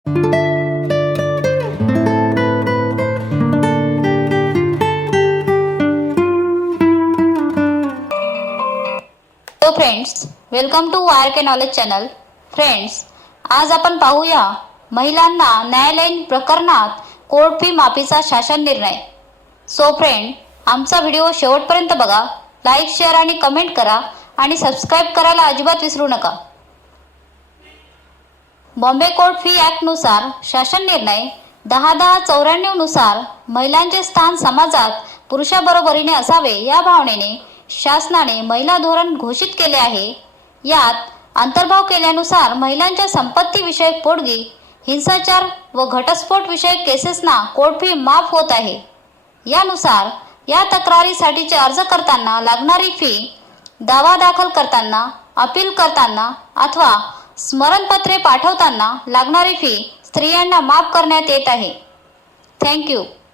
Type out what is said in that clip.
Hello friends, welcome to YRK knowledge channel. Friends, आज आपण पाहूया महिलांना न्यायालयीन प्रकरणात कोर्ट फी माफीचा शासन निर्णय. सो फ्रेंड, आमचा व्हिडिओ शेवटपर्यंत बघा, लाईक, शेअर आणि कमेंट करा आणि सबस्क्राईब करायला अजिबात विसरू नका. बॉम्बे कोर्ट फी ॲक्टनुसार शासन निर्णय 10/10/94 नुसार महिलांचे स्थान समाजात पुरुषाबरोबरीने असावे या भावनेने शासनाने महिला धोरण घोषित केले आहे. यात अंतर्भाव केल्यानुसार महिलांच्या संपत्ती विषयक पोटगी, हिंसाचार व घटस्फोट विषयक केसेसना कोर्ट फी माफ होत आहे. यानुसार या तक्रारीसाठीचे अर्ज करताना लागणारी फी, दावा दाखल करताना, अपील करताना अथवा स्मरणपत्रे पाठवताना लागणारी फी स्त्रियांना माफ करण्यात येत आहे. थँक्यू.